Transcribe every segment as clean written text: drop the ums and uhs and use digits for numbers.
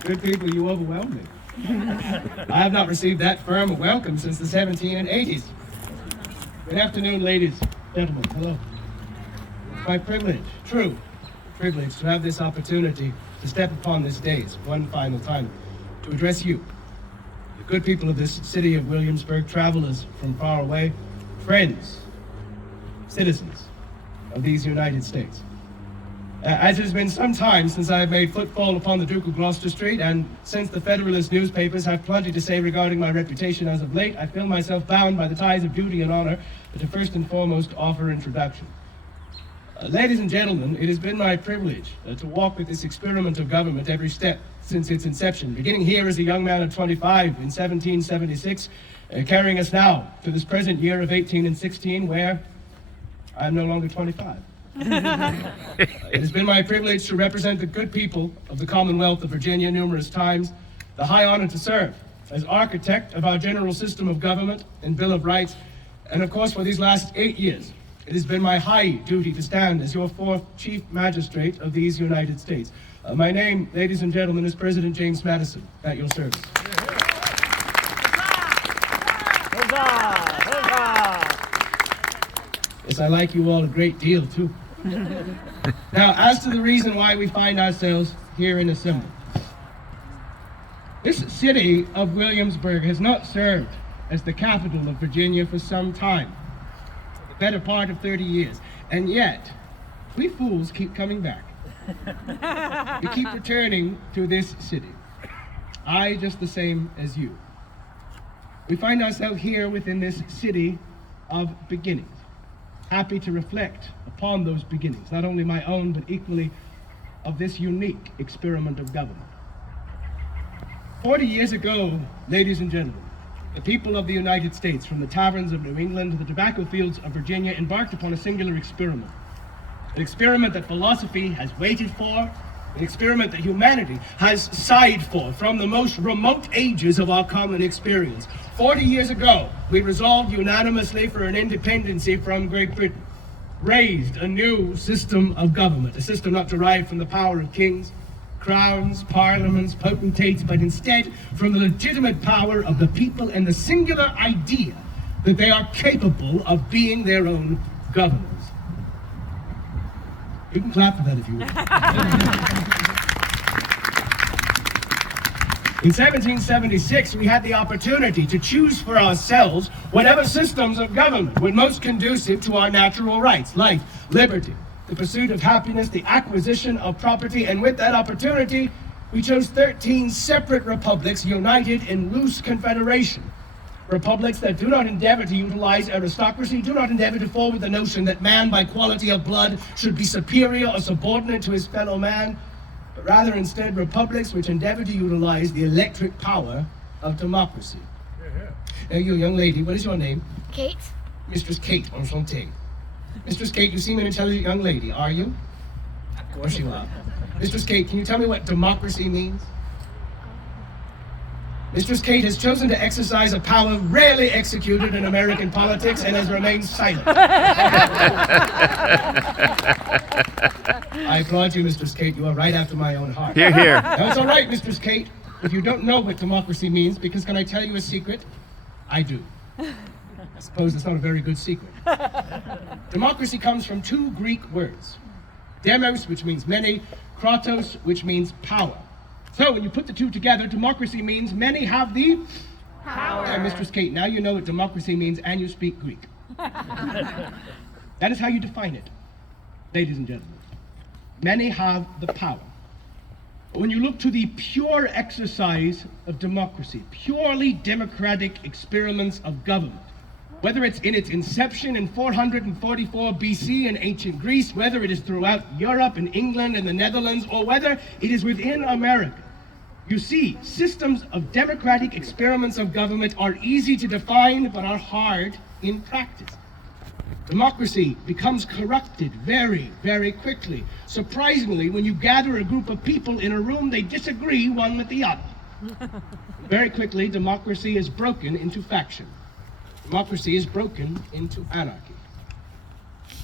Good people, you overwhelm me. I have not received that firm a welcome since the 1780s. Good afternoon, ladies, gentlemen, hello. It's my privilege, true privilege, to have this opportunity to step upon this dais one final time to address you, the good people of this city of Williamsburg, travelers from far away, friends, citizens of these United States. As it has been some time since I have made footfall upon the Duke of Gloucester Street, and since the Federalist newspapers have plenty to say regarding my reputation as of late, I feel myself bound by the ties of duty and honor to first and foremost offer introduction. Ladies and gentlemen, it has been my privilege to walk with this experiment of government every step since its inception, beginning here as a young man of 25 in 1776, carrying us now to this present year of 1816, where I am no longer 25. It has been my privilege to represent the good people of the Commonwealth of Virginia numerous times, the high honor to serve as architect of our general system of government and Bill of Rights, and of course for these last 8 years, it has been my high duty to stand as your fourth Chief Magistrate of these United States. My name, ladies and gentlemen, is President James Madison, at your service. Yes, I like you all a great deal, too. Now, as to the reason why we find ourselves here in assembly. This city of Williamsburg has not served as the capital of Virginia for some time, the better part of 30 years, and yet, we fools keep coming back. We keep returning to this city. I just the same as you. We find ourselves here within this city of beginnings, happy to reflect upon those beginnings, not only my own, but equally of this unique experiment of government. 40 years ago, ladies and gentlemen, the people of the United States, from the taverns of New England to the tobacco fields of Virginia, embarked upon a singular experiment. An experiment that philosophy has waited for, an experiment that humanity has sighed for from the most remote ages of our common experience. 40 years ago, we resolved unanimously for an independency from Great Britain, raised a new system of government, a system not derived from the power of kings, crowns, parliaments, potentates, but instead from the legitimate power of the people and the singular idea that they are capable of being their own governors. You can clap for that if you want. In 1776, we had the opportunity to choose for ourselves whatever systems of government were most conducive to our natural rights, life, liberty, the pursuit of happiness, the acquisition of property, and with that opportunity, we chose 13 separate republics united in loose confederation. Republics that do not endeavor to utilize aristocracy, do not endeavor to forward the notion that man by quality of blood should be superior or subordinate to his fellow man, but rather instead republics which endeavor to utilize the electric power of democracy. Now you young lady, what is your name? Kate. Mistress Kate, enchantée. Mistress Kate, you seem an intelligent young lady, are you? Of course you are. Mistress Kate, can you tell me what democracy means? Mistress Kate has chosen to exercise a power rarely executed in American politics and has remained silent. I applaud you, Mistress Kate. You are right after my own heart. Hear, hear. Now, it's all right, Mistress Kate, if you don't know what democracy means, because can I tell you a secret? I do. I suppose it's not a very good secret. Democracy comes from two Greek words. Demos, which means many, kratos, which means power. So when you put the two together, democracy means many have the power. Now, Mistress Kate, now you know what democracy means and you speak Greek. That is how you define it, ladies and gentlemen. Many have the power. But when you look to the pure exercise of democracy, purely democratic experiments of government, whether it's in its inception in 444 BC in ancient Greece, whether it is throughout Europe and England and the Netherlands, or whether it is within America, you see, systems of democratic experiments of government are easy to define, but are hard in practice. Democracy becomes corrupted very, very quickly. Surprisingly, when you gather a group of people in a room, they disagree one with the other. Very quickly, democracy is broken into faction. Democracy is broken into anarchy.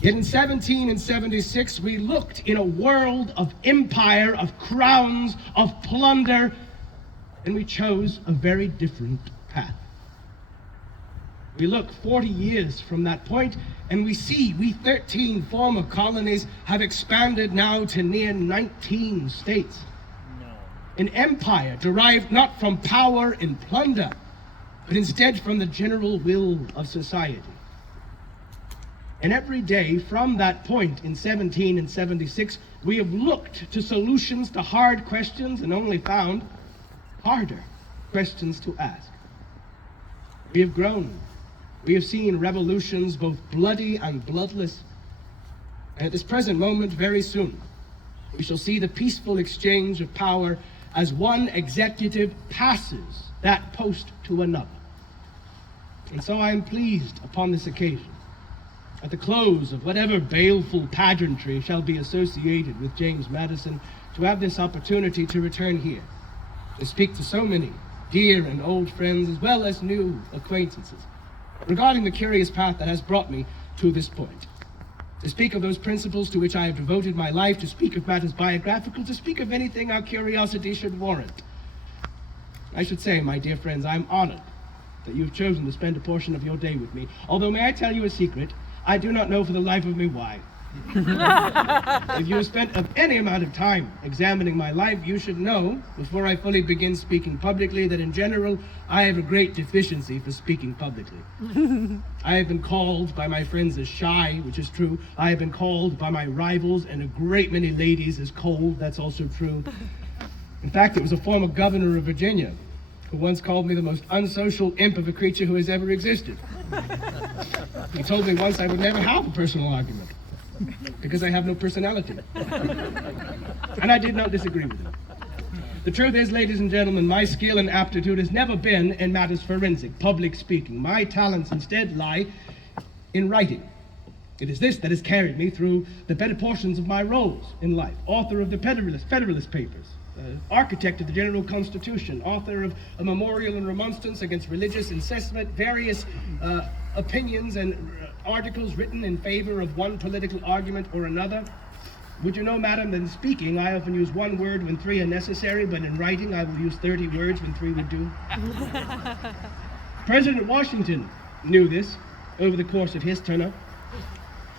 Yet in 1776, we looked in a world of empire, of crowns, of plunder, and we chose a very different path. We look 40 years from that point, and we see we 13 former colonies have expanded now to near 19 states. An empire derived not from power and plunder, but instead from the general will of society. And every day from that point in 1776, we have looked to solutions to hard questions and only found harder questions to ask. We have grown. We have seen revolutions both bloody and bloodless. And at this present moment, very soon, we shall see the peaceful exchange of power as one executive passes that post to another. And so I am pleased upon this occasion, at the close of whatever baleful pageantry shall be associated with James Madison, to have this opportunity to return here, to speak to so many dear and old friends as well as new acquaintances regarding the curious path that has brought me to this point. To speak of those principles to which I have devoted my life, to speak of matters biographical, to speak of anything our curiosity should warrant. I should say, my dear friends, I am honored that you have chosen to spend a portion of your day with me. Although, may I tell you a secret? I do not know for the life of me why. If you have spent any amount of time examining my life, you should know, before I fully begin speaking publicly, that in general, I have a great deficiency for speaking publicly. I have been called by my friends as shy, which is true. I have been called by my rivals and a great many ladies as cold, that's also true. In fact, it was a former governor of Virginia who once called me the most unsocial imp of a creature who has ever existed. He told me once I would never have a personal argument, because I have no personality. And I did not disagree with him. The truth is, ladies and gentlemen, my skill and aptitude has never been in matters forensic, public speaking. My talents instead lie in writing. It is this that has carried me through the better portions of my roles in life. Author of the Federalist Papers, architect of the General Constitution, author of a memorial and remonstrance against religious incessant, various opinions and articles written in favor of one political argument or another. Would you know, madam, that in speaking I often use one word when three are necessary, but in writing I will use 30 words when three would do. President Washington knew this over the course of his tenure.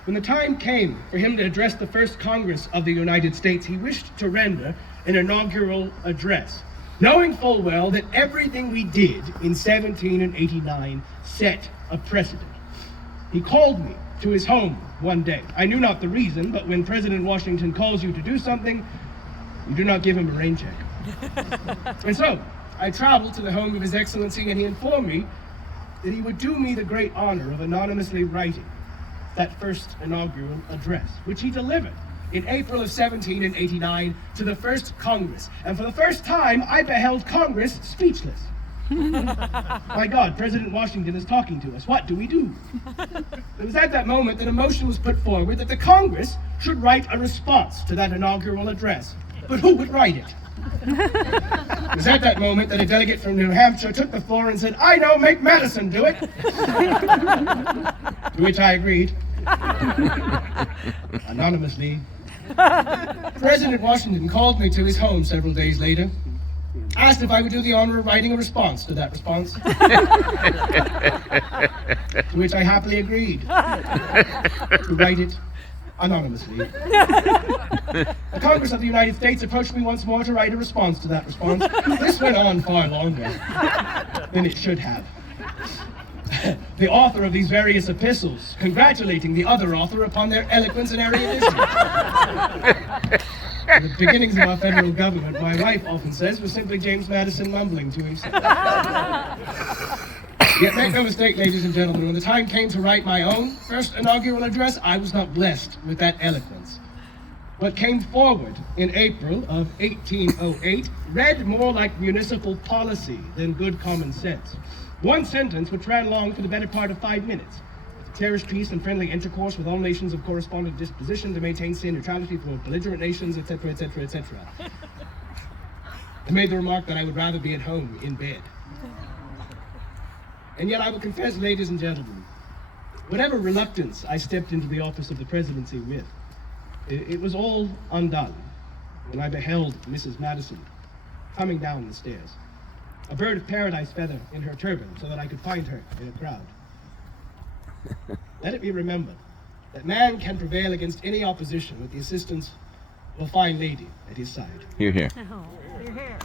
When the time came for him to address the first Congress of the United States, he wished to render an inaugural address, knowing full well that everything we did in 1789 set a precedent. He called me to his home one day. I knew not the reason, but when President Washington calls you to do something, you do not give him a rain check. And so, I traveled to the home of His Excellency, and he informed me that he would do me the great honor of anonymously writing that first inaugural address, which he delivered in April of 1789 to the first Congress. And for the first time, I beheld Congress speechless. My God, President Washington is talking to us. What do we do? It was at that moment that a motion was put forward that the Congress should write a response to that inaugural address. But who would write it? It was at that moment that a delegate from New Hampshire took the floor and said, "I know, make Madison do it." To which I agreed. Anonymously. President Washington called me to his home several days later, asked if I would do the honor of writing a response to that response. To which I happily agreed to write it anonymously. The Congress of the United States approached me once more to write a response to that response. This went on far longer than it should have. The author of these various epistles congratulating the other author upon their eloquence and erudition. The beginnings of our federal government, my wife often says, was simply James Madison mumbling to himself. Yet make no mistake, ladies and gentlemen, when the time came to write my own first inaugural address, I was not blessed with that eloquence. What came forward in April of 1808 read more like municipal policy than good common sense. One sentence which ran long for the better part of 5 minutes. Cherish peace and friendly intercourse with all nations of correspondent disposition, to maintain sea neutrality for belligerent nations, etc., etc., etc. I made the remark that I would rather be at home in bed. And yet I will confess, ladies and gentlemen, Whatever reluctance I stepped into the office of the presidency with, it was all undone when I beheld Mrs. Madison coming down the stairs, a bird of paradise feather in her turban so that I could find her in a crowd. Let it be remembered that man can prevail against any opposition with the assistance of a fine lady at his side. Hear, hear. Oh, you're here.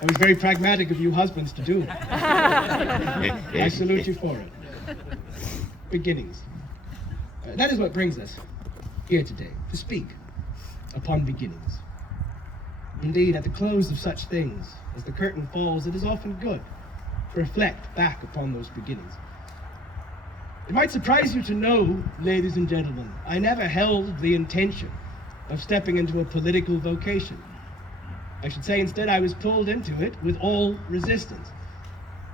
That was very pragmatic of you husbands to do. I salute you for it. Beginnings. That is what brings us here today, to speak upon beginnings. Indeed, at the close of such things, as the curtain falls, it is often good to reflect back upon those beginnings. It might surprise you to know, ladies and gentlemen, I never held the intention of stepping into a political vocation. I should say instead I was pulled into it with all resistance.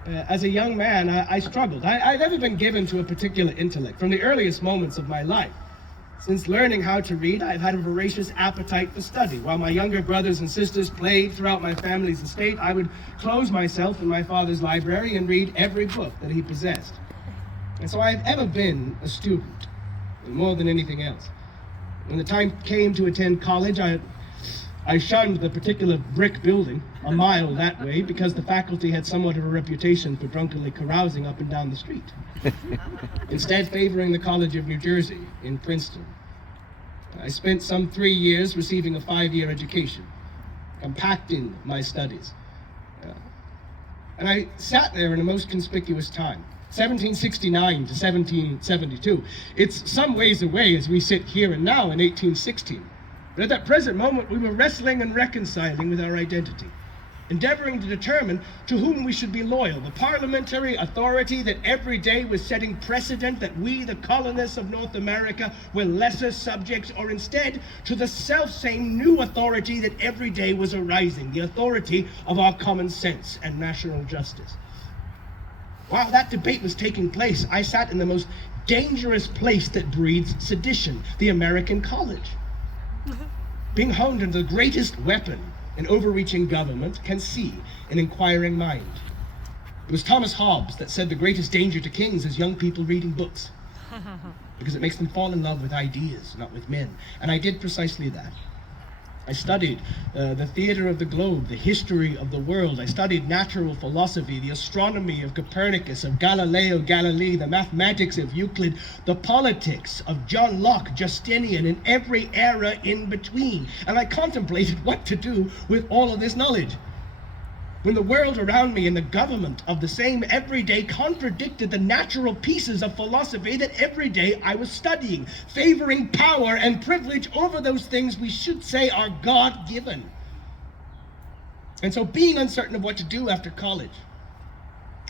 As a young man, I struggled. I'd never been given to a particular intellect from the earliest moments of my life. Since learning how to read, I've had a voracious appetite for study. While my younger brothers and sisters played throughout my family's estate, I would close myself in my father's library and read every book that he possessed. And so I've ever been a student, more than anything else. When the time came to attend college, I shunned the particular brick building a mile that way because the faculty had somewhat of a reputation for drunkenly carousing up and down the street. Instead, favoring the College of New Jersey in Princeton. I spent some 3 years receiving a 5-year education, compacting my studies. And I sat there in a most conspicuous time, 1769 to 1772. It's some ways away as we sit here and now in 1816. But at that present moment, we were wrestling and reconciling with our identity, endeavoring to determine to whom we should be loyal, the parliamentary authority that every day was setting precedent that we, the colonists of North America, were lesser subjects, or instead to the self-same new authority that every day was arising, the authority of our common sense and national justice. While that debate was taking place, I sat in the most dangerous place that breeds sedition, the American college. Being honed into the greatest weapon an overreaching government can see an inquiring mind. It was Thomas Hobbes that said the greatest danger to kings is young people reading books, because it makes them fall in love with ideas, not with men. And I did precisely that. I studied the theater of the globe, the history of the world. I studied natural philosophy, the astronomy of Copernicus, of Galileo Galilei, the mathematics of Euclid, the politics of John Locke, Justinian, and every era in between. And I contemplated what to do with all of this knowledge. When the world around me and the government of the same every day contradicted the natural pieces of philosophy that every day I was studying, favoring power and privilege over those things we should say are God-given. And so, being uncertain of what to do after college,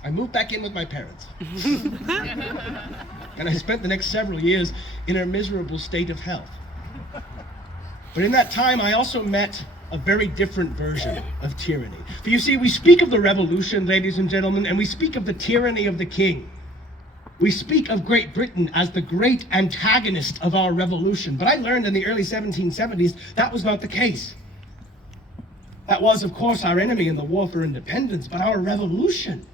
I moved back in with my parents. And I spent the next several years in a miserable state of health. But in that time, I also met a very different version of tyranny. For you see, we speak of the revolution, ladies and gentlemen, and we speak of the tyranny of the king. We speak of Great Britain as the great antagonist of our revolution. But I learned in the early 1770s that was not the case. That was, of course, our enemy in the war for independence, but our revolution,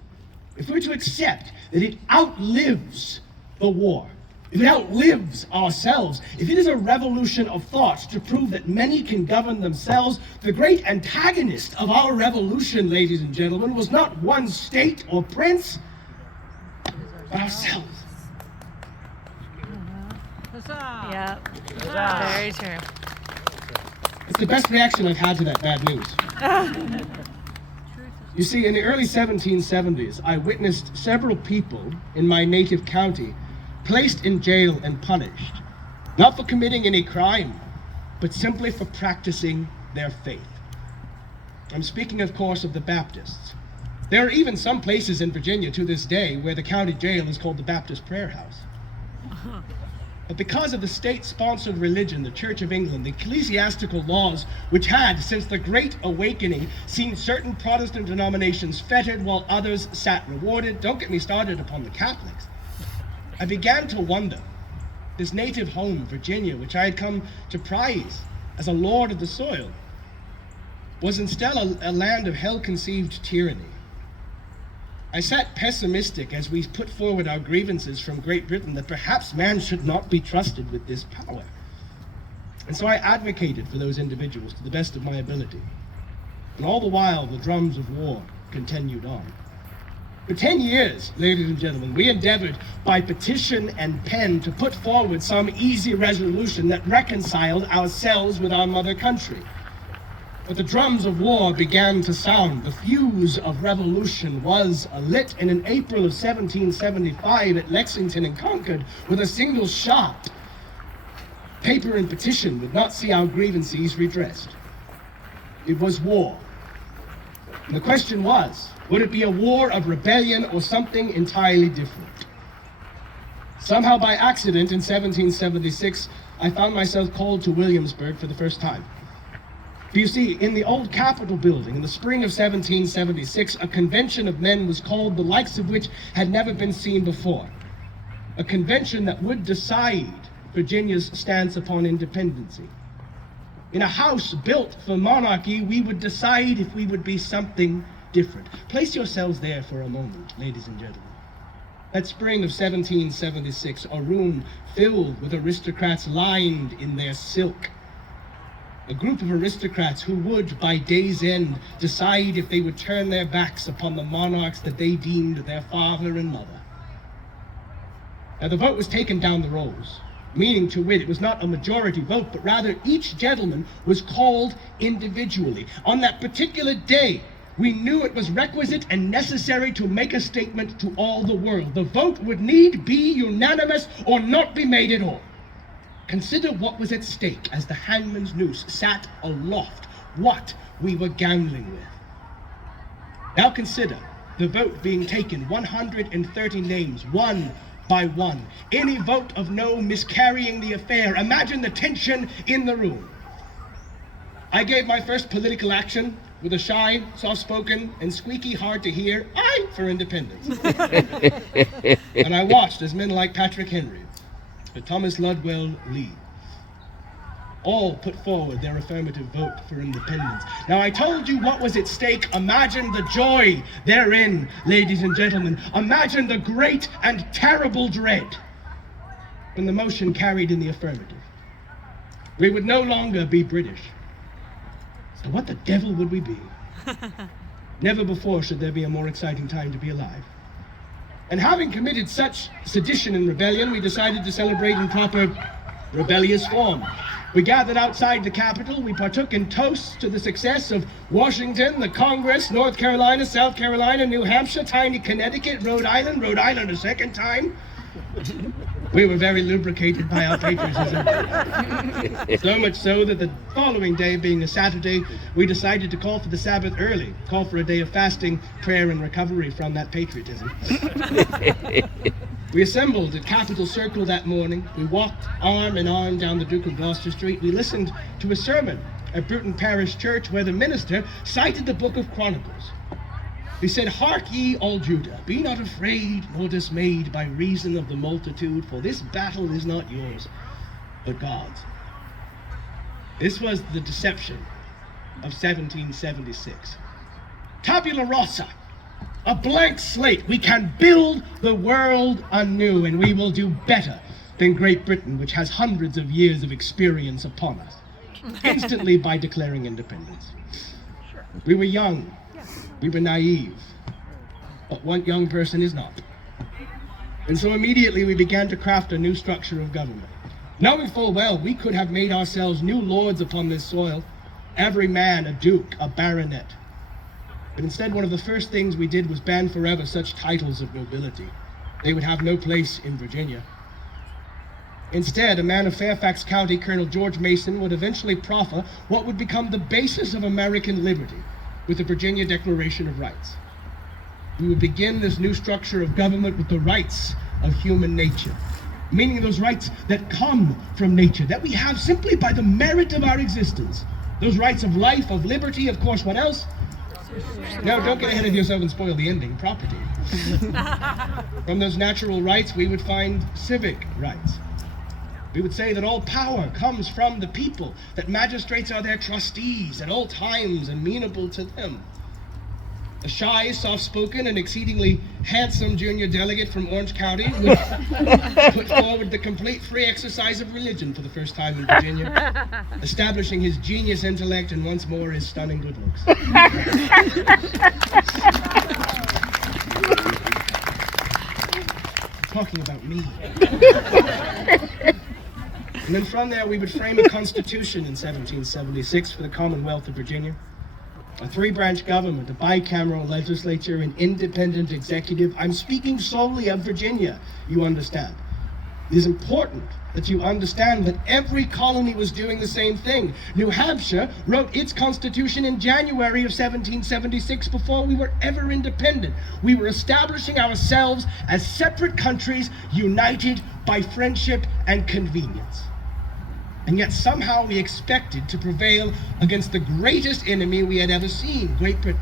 if we're to accept that it outlives the war, if it outlives ourselves, if it is a revolution of thought to prove that many can govern themselves, the great antagonist of our revolution, ladies and gentlemen, was not one state or prince, but ourselves. Yeah, very true. It's the best reaction I've had to that bad news. You see, in the early 1770s, I witnessed several people in my native county placed in jail and punished, not for committing any crime, but simply for practicing their faith. I'm speaking, of course, of the Baptists. There are even some places in Virginia to this day where the county jail is called the Baptist Prayer House. But because of the state-sponsored religion, the Church of England, the ecclesiastical laws, which had, since the Great Awakening, seen certain Protestant denominations fettered while others sat rewarded, don't get me started upon the Catholics, I began to wonder, this native home, Virginia, which I had come to prize as a lord of the soil, was instead a land of hell-conceived tyranny. I sat pessimistic as we put forward our grievances from Great Britain that perhaps man should not be trusted with this power. And so I advocated for those individuals to the best of my ability. And all the while, the drums of war continued on. For 10 years, ladies and gentlemen, we endeavored by petition and pen to put forward some easy resolution that reconciled ourselves with our mother country. But the drums of war began to sound. The fuse of revolution was lit, and in April of 1775 at Lexington and Concord, with a single shot, paper and petition would not see our grievances redressed. It was war. And the question was, would it be a war of rebellion or something entirely different? Somehow by accident in 1776, I found myself called to Williamsburg for the first time. You see, in the old Capitol building in the spring of 1776, a convention of men was called, the likes of which had never been seen before. A convention that would decide Virginia's stance upon independency. In a house built for monarchy, we would decide if we would be something different. Place yourselves there for a moment, ladies and gentlemen. That spring of 1776, a room filled with aristocrats lined in their silk. A group of aristocrats who would, by day's end, decide if they would turn their backs upon the monarchs that they deemed their father and mother. Now the vote was taken down the rolls, meaning to wit, it was not a majority vote, but rather each gentleman was called individually. On that particular day, we knew it was requisite and necessary to make a statement to all the world. The vote would need be unanimous or not be made at all. Consider what was at stake as the hangman's noose sat aloft, what we were gambling with. Now consider the vote being taken, 130 names, one by one. Any vote of no miscarrying the affair. Imagine the tension in the room. I gave my first political action with a shy, soft-spoken, and squeaky hard to hear, "I for independence." And I watched as men like Patrick Henry, Thomas Ludwell Lee, all put forward their affirmative vote for independence. Now I told you what was at stake. Imagine the joy therein, ladies and gentlemen. Imagine the great and terrible dread when the motion carried in the affirmative. We would no longer be British. So what the devil would we be? Never before should there be a more exciting time to be alive. And having committed such sedition and rebellion, we decided to celebrate in proper rebellious form. We gathered outside the Capitol. We partook in toasts to the success of Washington, the Congress, North Carolina, South Carolina, New Hampshire, tiny Connecticut, Rhode Island a second time. We were very lubricated by our patriotism. So much so that the following day, being a Saturday, we decided to call for the Sabbath early, call for a day of fasting, prayer, and recovery from that patriotism. We assembled at Capitol Circle that morning. We walked arm in arm down the Duke of Gloucester Street. We listened to a sermon at Bruton Parish Church where the minister cited the book of Chronicles. He said, "Hark ye, all Judah, be not afraid nor dismayed by reason of the multitude, for this battle is not yours, but God's." This was the deception of 1776. Tabula rasa, a blank slate. We can build the world anew, and we will do better than Great Britain, which has hundreds of years of experience upon us, instantly by declaring independence. We were young. We were naive, but what young person is not? And so immediately we began to craft a new structure of government, knowing full well we could have made ourselves new lords upon this soil, every man a duke, a baronet. But instead, one of the first things we did was ban forever such titles of nobility. They would have no place in Virginia. Instead, a man of Fairfax County, Colonel George Mason, would eventually proffer what would become the basis of American liberty, with the Virginia Declaration of Rights. We would begin this new structure of government with the rights of human nature, meaning those rights that come from nature, that we have simply by the merit of our existence. Those rights of life, of liberty, of course, what else? No, don't get ahead of yourself and spoil the ending, property. From those natural rights, we would find civic rights. We would say that all power comes from the people, that magistrates are their trustees at all times, amenable to them. A shy, soft-spoken, and exceedingly handsome junior delegate from Orange County would put forward the complete free exercise of religion for the first time in Virginia, establishing his genius intellect and once more his stunning good looks. Talking about me. And then from there we would frame a constitution in 1776 for the Commonwealth of Virginia. A three-branch government, a bicameral legislature, an independent executive. I'm speaking solely of Virginia, you understand. It is important that you understand that every colony was doing the same thing. New Hampshire wrote its constitution in January of 1776 before we were ever independent. We were establishing ourselves as separate countries united by friendship and convenience. And yet somehow we expected to prevail against the greatest enemy we had ever seen, Great Britain.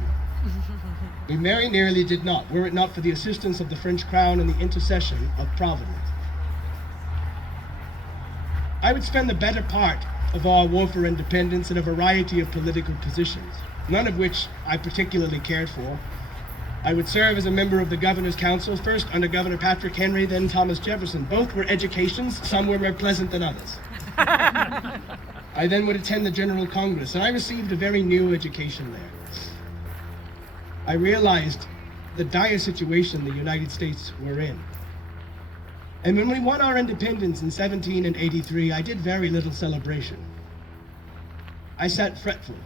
We very nearly did not, were it not for the assistance of the French crown and the intercession of Providence. I would spend the better part of our war for independence in a variety of political positions, none of which I particularly cared for. I would serve as a member of the Governor's Council, first under Governor Patrick Henry, then Thomas Jefferson. Both were educations, some were more pleasant than others. I then would attend the General Congress, and I received a very new education there. I realized the dire situation the United States were in. And when we won our independence in 1783, I did very little celebration. I sat fretful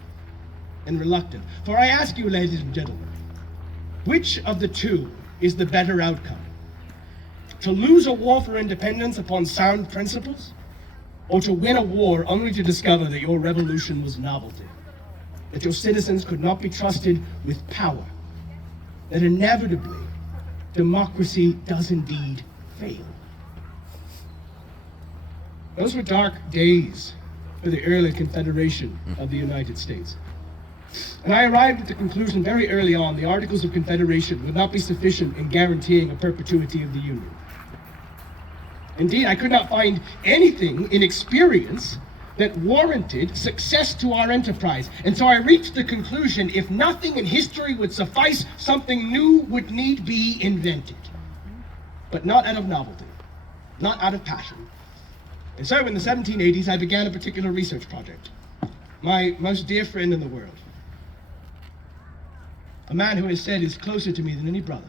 and reluctant. For I ask you, ladies and gentlemen, which of the two is the better outcome? To lose a war for independence upon sound principles, or to win a war only to discover that your revolution was novelty, that your citizens could not be trusted with power, that inevitably democracy does indeed fail? Those were dark days for the early Confederation of the United States. And I arrived at the conclusion very early on the Articles of Confederation would not be sufficient in guaranteeing a perpetuity of the Union. Indeed, I could not find anything in experience that warranted success to our enterprise. And so I reached the conclusion, if nothing in history would suffice, something new would need be invented. But not out of novelty, not out of passion. And so in the 1780s, I began a particular research project. My most dear friend in the world, a man who is said is closer to me than any brother,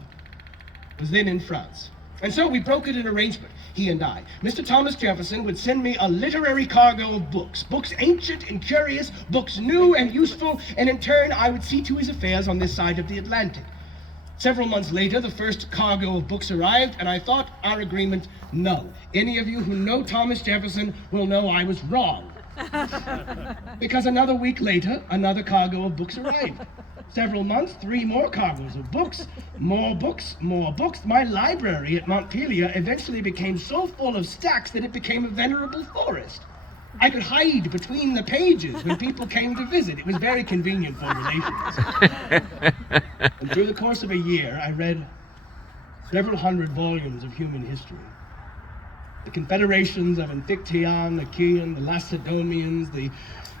was then in France. And so we brokered an arrangement, he and I. Mr. Thomas Jefferson would send me a literary cargo of books ancient and curious, books new and useful, and in turn I would see to his affairs on this side of the Atlantic. Several months later, the first cargo of books arrived, and I thought our agreement null. Any of you who know Thomas Jefferson will know I was wrong. Because another week later, another cargo of books arrived. Several months, 3 more cargoes of books, more books, more books. My library at Montpelier eventually became so full of stacks that it became a venerable forest. I could hide between the pages when people came to visit. It was very convenient for relations. And through the course of a year, I read several hundred volumes of human history. The confederations of Amphictyon, the Chian, the Lacedaemonians, the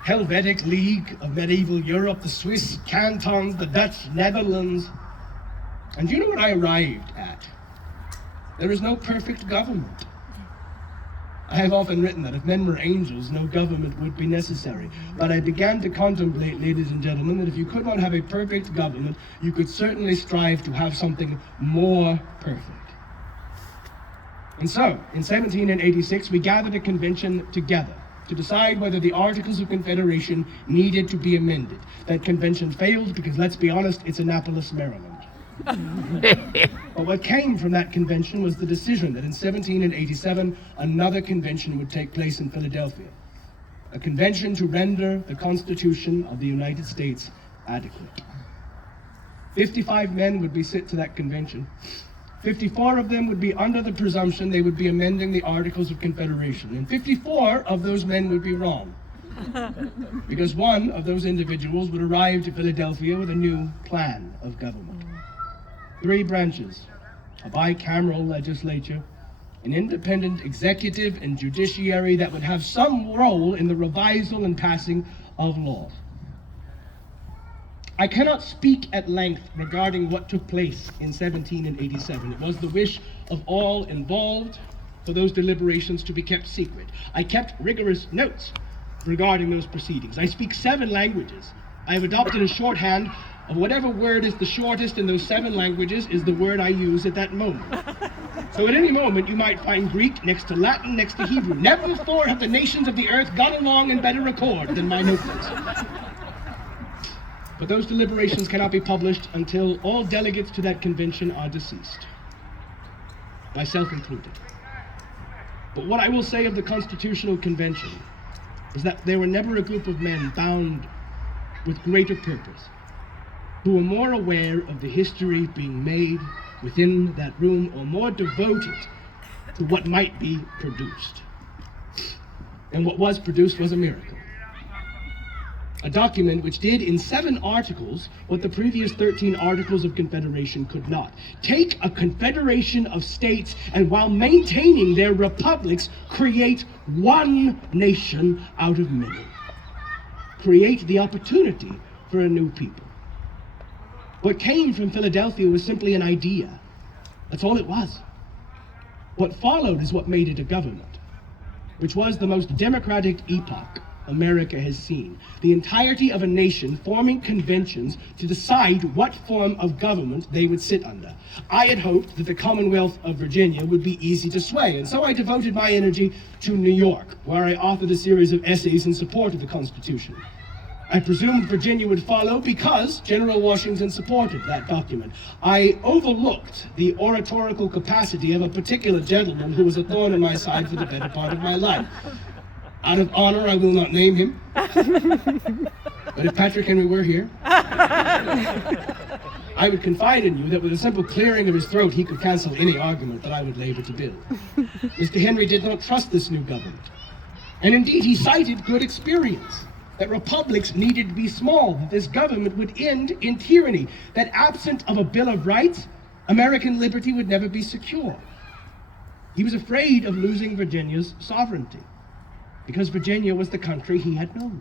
Helvetic League of medieval Europe, the Swiss cantons, the Dutch Netherlands. And you know what I arrived at? There is no perfect government. I have often written that if men were angels, no government would be necessary. But I began to contemplate, ladies and gentlemen, that if you could not have a perfect government, you could certainly strive to have something more perfect. And so, in 1786, we gathered a convention together to decide whether the Articles of Confederation needed to be amended. That convention failed because, let's be honest, it's Annapolis, Maryland. But what came from that convention was the decision that in 1787, another convention would take place in Philadelphia. A convention to render the Constitution of the United States adequate. 55 men would be sent to that convention. 54 of them would be under the presumption they would be amending the Articles of Confederation. And 54 of those men would be wrong. Because one of those individuals would arrive to Philadelphia with a new plan of government. 3 branches, a bicameral legislature, an independent executive and judiciary that would have some role in the revisal and passing of laws. I cannot speak at length regarding what took place in 1787. It was the wish of all involved for those deliberations to be kept secret. I kept rigorous notes regarding those proceedings. I speak 7 languages. I have adopted a shorthand of whatever word is the shortest in those 7 languages is the word I use at that moment. So at any moment you might find Greek next to Latin, next to Hebrew. Never before have the nations of the earth got along in better accord than my notebooks. But those deliberations cannot be published until all delegates to that convention are deceased, myself included. But what I will say of the Constitutional Convention is that they were never a group of men bound with greater purpose, who were more aware of the history being made within that room or more devoted to what might be produced. And what was produced was a miracle. A document which did in 7 articles what the previous 13 Articles of Confederation could not. Take a confederation of states and while maintaining their republics, create one nation out of many. Create the opportunity for a new people. What came from Philadelphia was simply an idea. That's all it was. What followed is what made it a government, which was the most democratic epoch America has seen. The entirety of a nation forming conventions to decide what form of government they would sit under. I had hoped that the Commonwealth of Virginia would be easy to sway, and so I devoted my energy to New York, where I authored a series of essays in support of the Constitution. I presumed Virginia would follow because General Washington supported that document. I overlooked the oratorical capacity of a particular gentleman who was a thorn in my side for the better part of my life. Out of honor, I will not name him. But if Patrick Henry were here, I would confide in you that with a simple clearing of his throat, he could cancel any argument that I would labor to build. Mr. Henry did not trust this new government. And indeed, he cited good experience, that republics needed to be small, that this government would end in tyranny, that absent of a Bill of Rights, American liberty would never be secure. He was afraid of losing Virginia's sovereignty, because Virginia was the country he had known.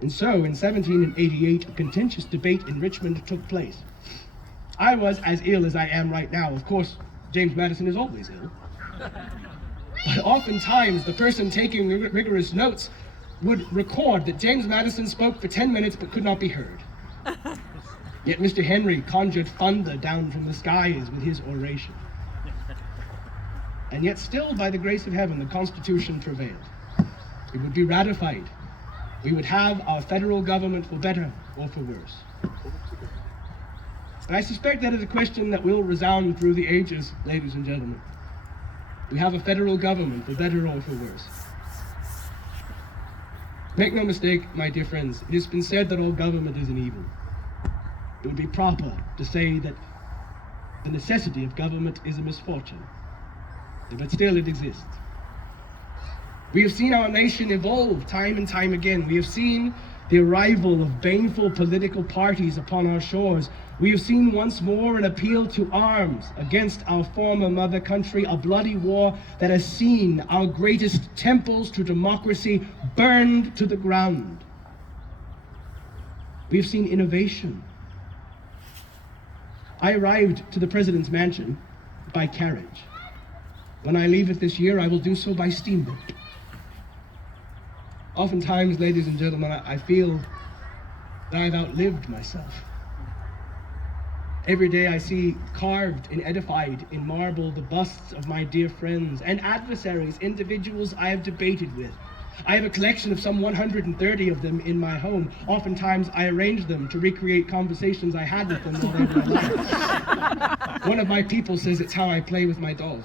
And so, in 1788, a contentious debate in Richmond took place. I was as ill as I am right now. Of course, James Madison is always ill. But oftentimes, the person taking rigorous notes would record that James Madison spoke for 10 minutes but could not be heard. Yet Mr. Henry conjured thunder down from the skies with his oration. And yet still, by the grace of heaven, the Constitution prevailed. It would be ratified. We would have our federal government for better or for worse. And I suspect that is a question that will resound through the ages, ladies and gentlemen. We have a federal government for better or for worse. Make no mistake, my dear friends, it has been said that all government is an evil. It would be proper to say that the necessity of government is a misfortune. But still it exists. We have seen our nation evolve time and time again. We have seen the arrival of baneful political parties upon our shores. We have seen once more an appeal to arms against our former mother country, a bloody war that has seen our greatest temples to democracy burned to the ground. We have seen innovation. I arrived to the President's mansion by carriage. When I leave it this year, I will do so by steamboat. Oftentimes, ladies and gentlemen, I feel that I've outlived myself. Every day I see carved and edified in marble the busts of my dear friends and adversaries, individuals I have debated with. I have a collection of some 130 of them in my home. Oftentimes I arrange them to recreate conversations I had with them while they were alive. One of my people says it's how I play with my dolls.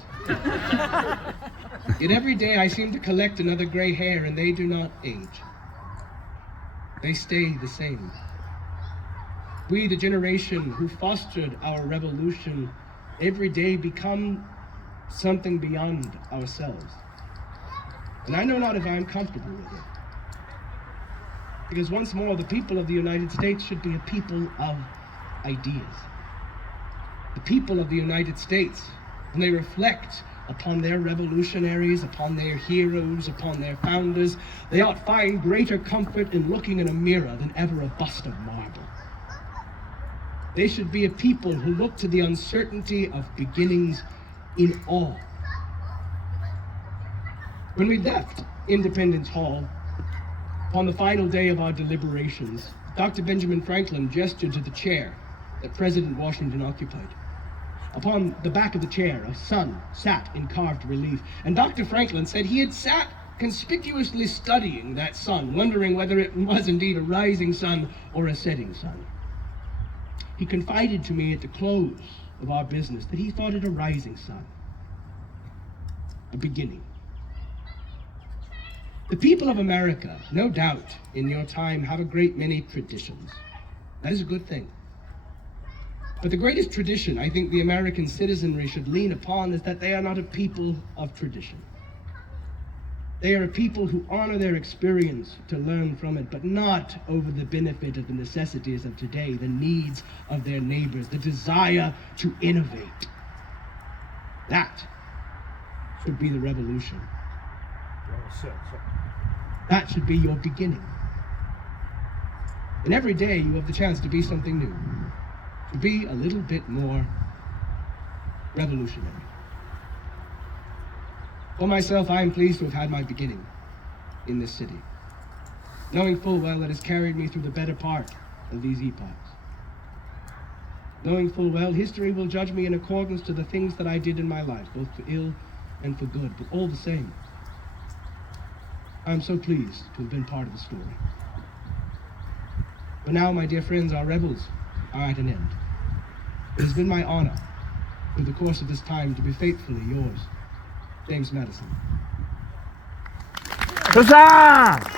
Yet every day I seem to collect another gray hair, and they do not age. They stay the same. We, the generation who fostered our revolution, every day become something beyond ourselves. And I know not if I am comfortable with it. Because once more, the people of the United States should be a people of ideas. The people of the United States, when they reflect upon their revolutionaries, upon their heroes, upon their founders, they ought find greater comfort in looking in a mirror than ever a bust of marble. They should be a people who look to the uncertainty of beginnings in awe. When we left Independence Hall, on the final day of our deliberations, Dr. Benjamin Franklin gestured to the chair that President Washington occupied. Upon the back of the chair, a sun sat in carved relief, and Dr. Franklin said he had sat conspicuously studying that sun, wondering whether it was indeed a rising sun or a setting sun. He confided to me at the close of our business that he thought it a rising sun, a beginning. The people of America, no doubt, in your time, have a great many traditions. That is a good thing. But the greatest tradition I think the American citizenry should lean upon is that they are not a people of tradition. They are a people who honor their experience to learn from it, but not over the benefit of the necessities of today, the needs of their neighbors, the desire to innovate. That should be the revolution. That should be your beginning. And every day you have the chance to be something new, to be a little bit more revolutionary. For myself, I am pleased to have had my beginning in this city, knowing full well it has carried me through the better part of these epochs. Knowing full well history will judge me in accordance to the things that I did in my life, both for ill and for good, but all the same, I am so pleased to have been part of the story. But now, my dear friends, our rebels are at an end. It has been my honor, through the course of this time, to be faithfully yours, James Madison. Huzzah!